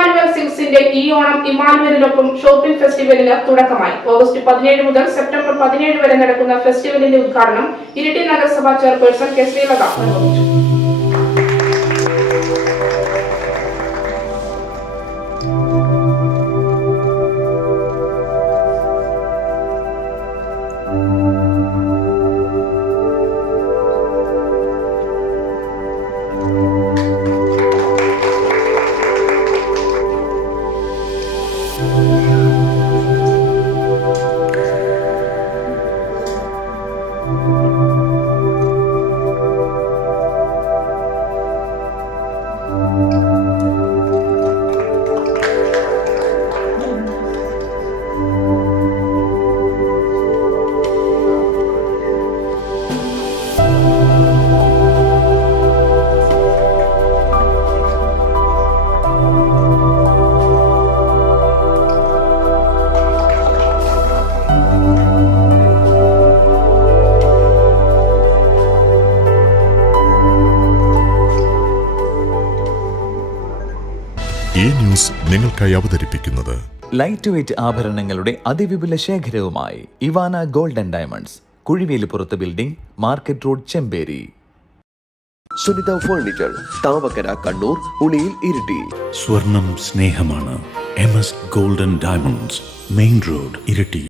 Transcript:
Emmanuel സിൽക്സിന്റെ ഈ Onam ഇമാനുവലിനൊപ്പം shopping ഫെസ്റ്റിവലിന് തുടക്കമായി. August 17 മുതൽ സെപ്റ്റംബർ 17 വരെ നടക്കുന്ന ഫെസ്റ്റിവലിന്റെ ഉദ്ഘാടനം ഇരിട്ടി നഗരസഭാ ചെയർപേഴ്സൺ കെ ശ്രീലത നിർവഹിച്ചു. ഈ ന്യൂസ് നിങ്ങൾക്കായി അവതരിപ്പിക്കുന്നത് ലൈറ്റ് വെയ്റ്റ് ആഭരണങ്ങളുടെ അതിവിപുല ശേഖരവുമായി ഇവാന ഗോൾഡ് ആൻഡ് ഡയമണ്ട്സ്, കുഴിവേലിപ്പുറത്ത് building, market road, Chemperi. Sunitha furniture, Thavakkara, Kannur, Uliyil, Iritty. സ്വർണം സ്നേഹമാണ്. MS gold and diamonds, main road, Iritty.